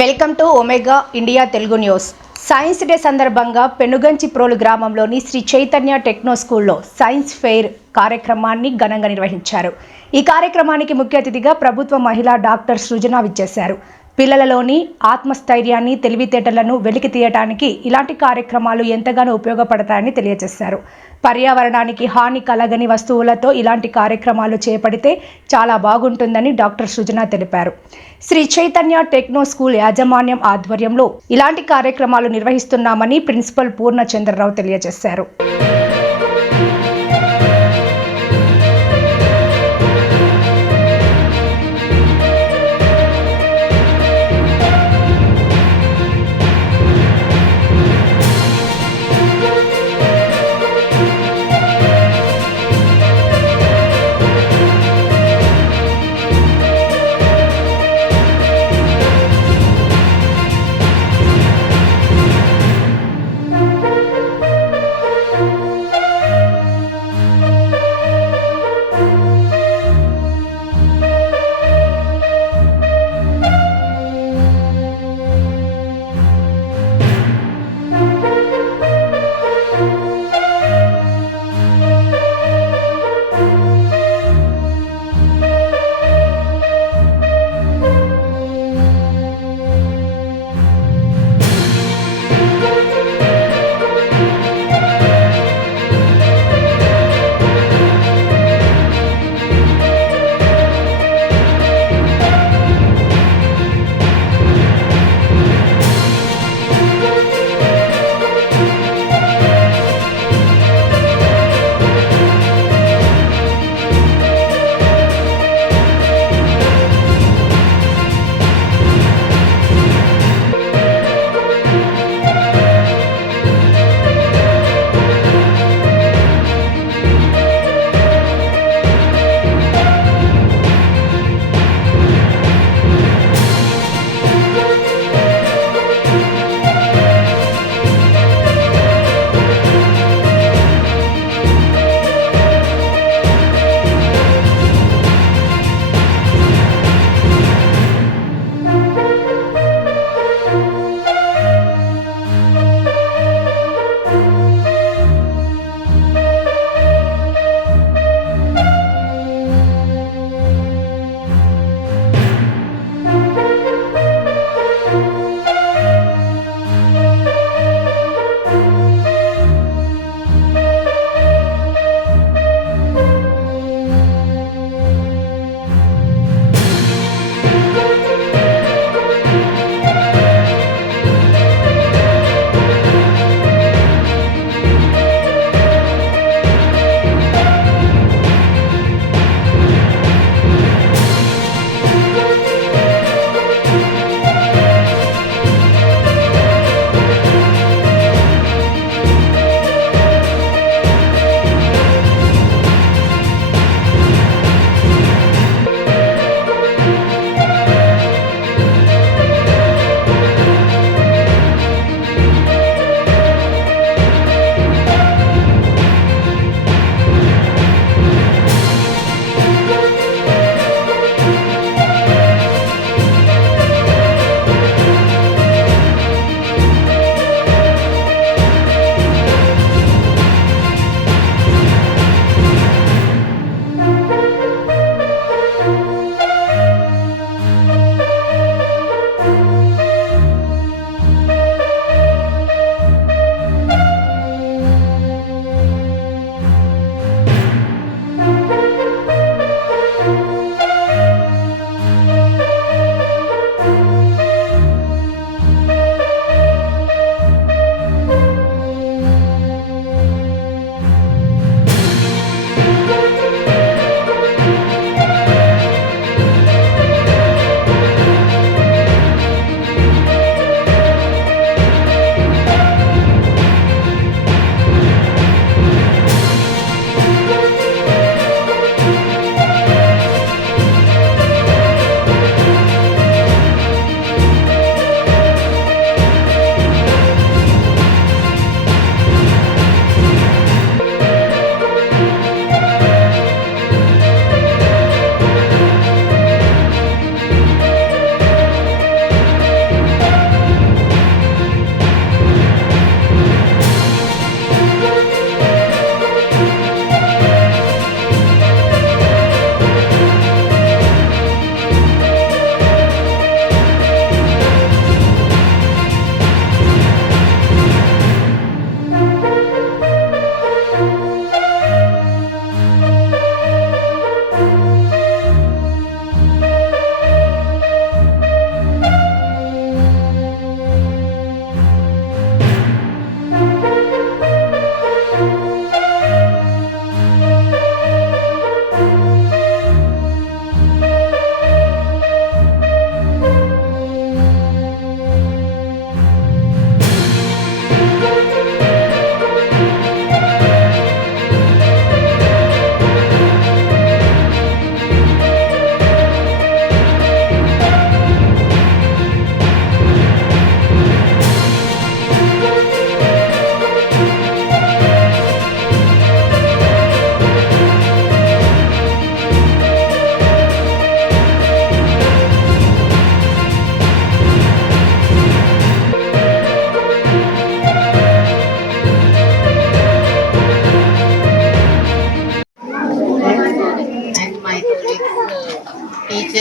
Welcome to omega India Telugu news. Science day సందర్భంగా పెనుగంచిప్రోలు గ్రామంలోని శ్రీ చైతన్య టెక్నో స్కూల్లో సైన్స్ ఫెయిర్ కార్యక్రమాన్ని ఘనంగా నిర్వహించారు. ఈ కార్యక్రమానికి ముఖ్య అతిథిగా ప్రభుత్వ మహిళా డాక్టర్ సృజన విచ్చేశారు. పిల్లలలోని ఆత్మస్థైర్యాన్ని, తెలివితేటలను వెలికి తీయడానికి ఇలాంటి కార్యక్రమాలు ఎంతగానో ఉపయోగపడతాయని తెలియజేశారు. పర్యావరణానికి హాని కలగని వస్తువులతో ఇలాంటి కార్యక్రమాలు చేపడితే చాలా బాగుంటుందని డాక్టర్ సృజన తెలిపారు. శ్రీ చైతన్య టెక్నో స్కూల్ యాజమాన్యం ఆధ్వర్యంలో ఇలాంటి కార్యక్రమాలు నిర్వహిస్తున్నామని ప్రిన్సిపల్ పూర్ణచంద్రరావు తెలియజేశారు.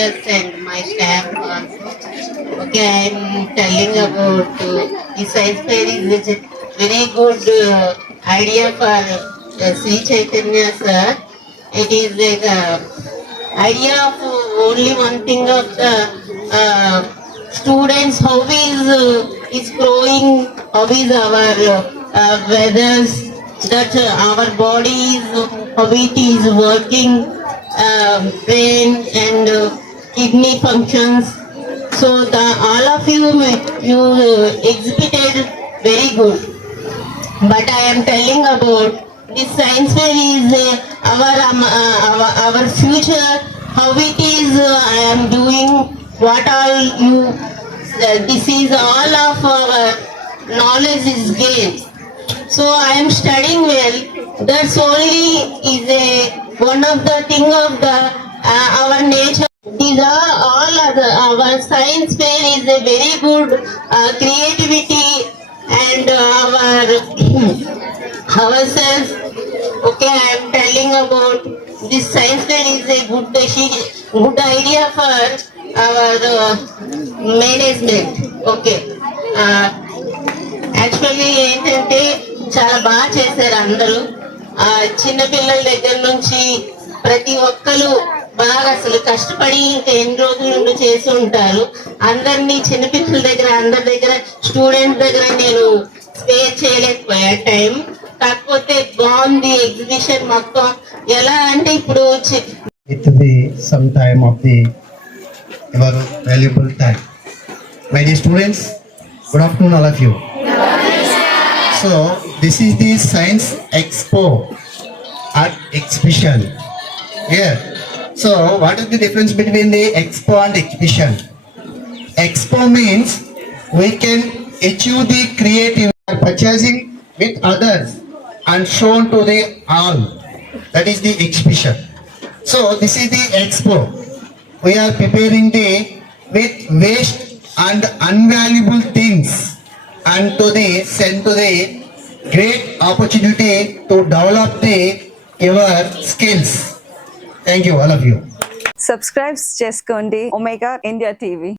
volunteers and my staff also. Okay, I am telling about the science fair is a very good idea for Sri Chaitanya sir. It is like idea of only one thing of the students how is growing, how is our weathers, that our bodies, how it is working, brain and kidney functions. So the all of you exhibited very good. But I am telling about this science fair is our future. How it is I am doing. What all you. This is all of our knowledge is gained. So I am studying well. That's only is a one of the thing of the our nature. These are all other our science fair is a very good creativity and ourselves. Okay, I am telling about this science fair is a good idea for our management. Okay. Actually ఏంటంటే చాలా బాగా చేశారు అందరూ. చిన్నపిల్లల దగ్గర నుంచి ప్రతి ఒక్కరు బాగా అసలు కష్టపడి ఇంకా ఎన్ని రోజుల నుండి చేసి ఉంటారు. అందరినీ చిన్నపిల్లల దగ్గర అందరి దగ్గర స్టూడెంట్స్ దగ్గర నేను స్పేర్ చేయలేకపోయా టైం. కాకపోతే బాగుంది ఎగ్జిబిషన్ మొత్తం. ఎలా అంటే ఇప్పుడు it be some time of the your valuable time. My dear students, good afternoon all of you. So this is the science expo art exhibition here. So what is the difference between the expo and exhibition? Expo means we can achieve the creative purchasing with others and shown to the all. That is the exhibition. So this is the expo. We are preparing the with waste and unvaluable things and to the send to the great opportunity to develop the your skills. Thank you all of you. Subscribe చేసుకోండి omega India TV.